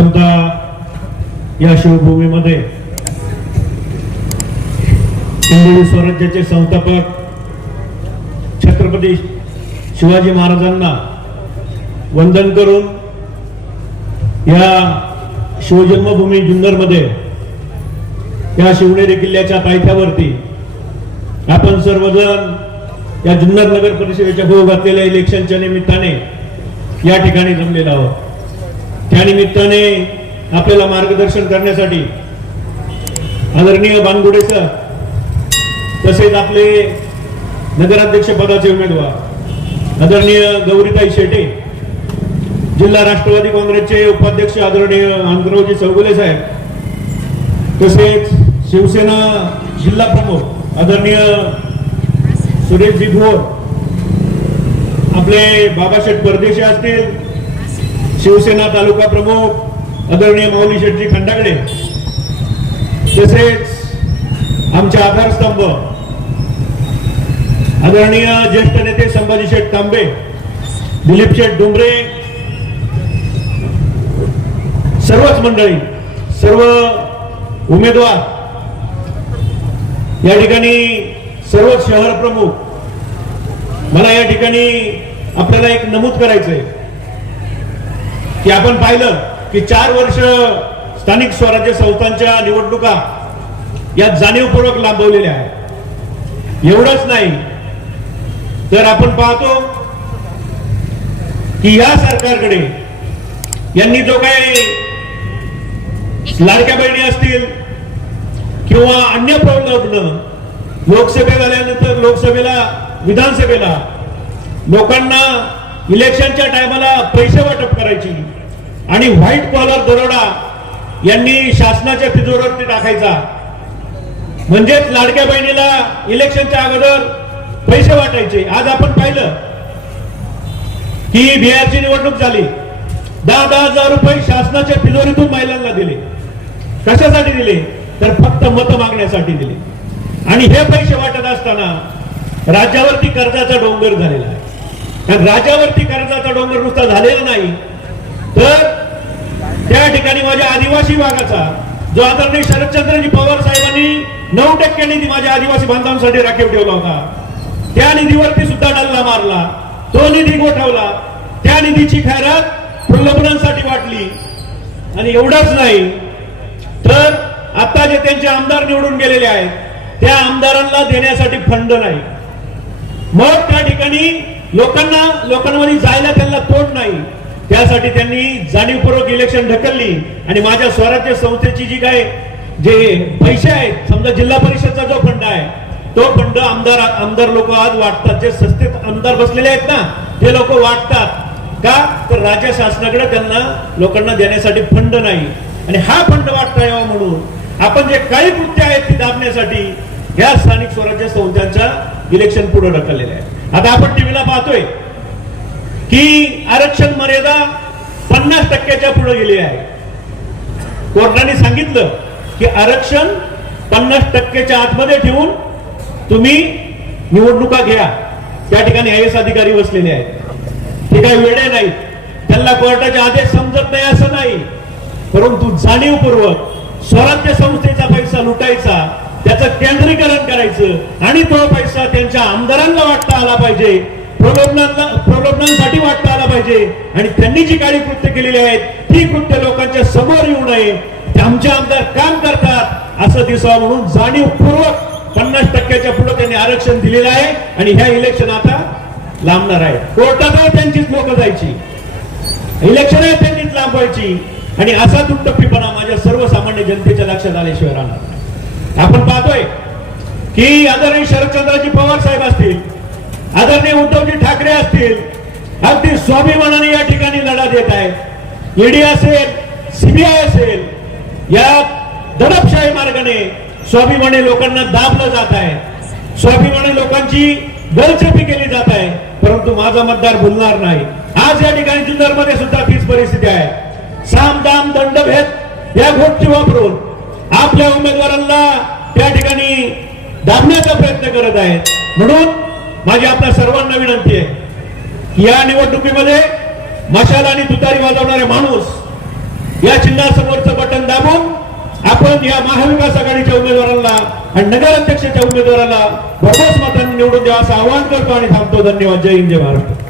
प्रथमतः या शिवभूमीमध्ये हिंदवी स्वराज्याचे संस्थापक छत्रपती शिवाजी महाराजांना वंदन करून या शिवजन्मभूमी जुन्नरमध्ये या शिवनेरी किल्ल्याच्या पायथ्यावरती आपण सर्वजण या जुन्नर नगर परिषदेच्या होऊ घातलेल्या इलेक्शनच्या निमित्ताने या ठिकाणी जमलेलो आहोत. त्या निमित्ताने आपल्याला मार्गदर्शन करण्यासाठी आदरणीय बानगुडे सर तसेच आपले नगराध्यक्ष पदाचे उमेदवार आदरणीय गौरीताई शेटे जिल्हा राष्ट्रवादी काँग्रेसचे उपाध्यक्ष आदरणीय आंध्रवजी चौगुले साहेब तसेच शिवसेना जिल्हा प्रमुख आदरणीय सुरेशजी भोर आपले बाबाशेठ परदेशी असतील शिवसेना तालुका प्रमुख आदरणीय माऊली शेठजी खंडागडे तसेच आमचे आधारस्तंभ आदरणीय ज्येष्ठ नेते संभाजी शेठ तांबे दिलीप शेठ डुंबरे सर्वच मंडळी सर्व उमेदवार या ठिकाणी सर्वच शहर प्रमुख मला या ठिकाणी आपल्याला एक नमूद करायचंय. की आपण पाहिलं की चार वर्ष स्थानिक स्वराज्य संस्थांच्या निवडणुका या जाणीवपूर्वक लांबवलेल्या आहेत. एवढंच नाही तर आपण पाहतो की या सरकारकडे यांनी जो काही लाडक्या बहिणी असतील किंवा अन्य प्रॉब्लेम लोकसभेत आल्यानंतर लोकसभेला विधानसभेला लोकांना इलेक्शनच्या टायमाला पैसे वाटप करायची आणि व्हाईट कॉलर दरोडा यांनी शासनाच्या तिजोरीवरती टाकायचा. म्हणजेच लाडक्या बहिणीला इलेक्शनच्या अगोदर पैसे वाटायचे. आज आपण पाहिलं की बिहारची निवडणूक झाली. दहा दहा हजार रुपये शासनाच्या तिजोरीतून महिलांना दिले. कशासाठी दिले? तर फक्त मत मागण्यासाठी दिले. आणि हे पैसे वाटत असताना राज्यावरती कर्जाचा डोंगर झालेला आहे. कारण राज्यावरती कर्जाचा डोंगर नुसता झालेला नाही तर ठिकाणी माझ्या आदिवासी भागाचा जो आदरणीय शरदचंद्रजी पवार साहेबांनी नऊ टक्के निधी माझ्या आदिवासी बांधवांसाठी राखीव ठेवला होता. त्या निधीवरती सुद्धा डल्ला मारला. तो निधी गोठवला. त्या निधीची खैरात प्रलोभनांसाठी वाटली. आणि एवढंच नाही तर आता जे त्यांचे आमदार निवडून गेलेले आहेत त्या आमदारांना देण्यासाठी फंड नाही. मग त्या ठिकाणी लोकांना लोकांमध्ये जायला त्यांना तोड नाही. त्यासाठी त्यांनी जाणीवपूर्वक इलेक्शन ढकलली आणि माझ्या स्वराज्य संस्थेची जी काय जे पैसे आहेत समजा जिल्हा परिषदचा जो फंड आहे तो फंड आमदार आमदार लोक आज वाटतात. जे संस्थेत आमदार बसलेले आहेत ना ते लोक वाटतात. का? तर राज्य शासनाकडे त्यांना लोकांना देण्यासाठी फंड नाही. आणि हा फंड वाटता यावा म्हणून आपण जे काही कृत्य आहेत ती दाबण्यासाठी या स्थानिक स्वराज्य संस्थांच्या इलेक्शन पुढे ढकललेल्या आहे आता आपण टीव्हीला पाहतोय. की आरक्षण मर्यादा पन्नास टक्क्याच्या पुढे गेली आहे. कोर्टाने सांगितलं की आरक्षण पन्नास टक्क्याच्या आतमध्ये ठेवून तुम्ही निवडणुका घ्या. त्या ठिकाणी आय एस अधिकारी बसलेले आहेत. ते काही वेळे नाहीत. त्यांना कोर्टाचे आदेश समजत नाही असं नाही. परंतु जाणीवपूर्वक स्वराज्य संस्थेचा पैसा लुटायचा त्याचं केंद्रीकरण करायचं आणि तो पैसा त्यांच्या आमदारांना वाटता आला पाहिजे प्रलोभनांना प्रलोभनांसाठी वाटता आला पाहिजे. आणि त्यांनी जी काळी कृत्य केलेली आहेत ती कृत्य लोकांच्या समोर येऊ नये. ते आमचे आमदार काम करतात असं दिसावं म्हणून जाणीवपूर्वक पन्नास टक्क्याच्या पुढे त्यांनी आरक्षण दिलेलं आहे. आणि ह्या इलेक्शन आता लांबणार आहे. कोर्टात त्यांचीच लोक जायची. इलेक्शन आहे त्यांनीच लांबवायची. आणि असा दुटप्पीपणा माझ्या सर्वसामान्य जनतेच्या लक्षात आल्याशिवाय राहणार आपण पाहतोय की आदरणीय शरदचंद्रजी पवार साहेब असतील आदरणीय उद्धवजी ठाकरे असतील अगदी स्वाभिमानाने या ठिकाणी लढा देत आहे ईडी असेल सीबीआय असेल या दडपशाही मार्गाने स्वाभिमानी लोकांना दाबलं जात आहे. स्वाभिमानी लोकांची गळचेपी केली जात आहे परंतु माझा मतदार भुलणार नाही. आज या ठिकाणी जुन्नरमध्ये सुद्धा तीच परिस्थिती आहे. साम दाम दंडभेद या गोष्टी वापरून आपल्या उमेदवारांना त्या ठिकाणी दाबण्याचा प्रयत्न करत आहेत. म्हणून माझी आपल्या सर्वांना विनंती आहे की या निवडणुकीमध्ये मशाल आणि तुतारी वाजवणारे माणूस या चिन्हासमोरचं बटन दाबून आपण या महाविकास आघाडीच्या उमेदवाराला आणि नगराध्यक्षाच्या उमेदवाराला भरघोस मतांनी निवडून द्या असं आवाहन करतो आणि थांबतो. धन्यवाद. जय हिंद जय महाराष्ट्र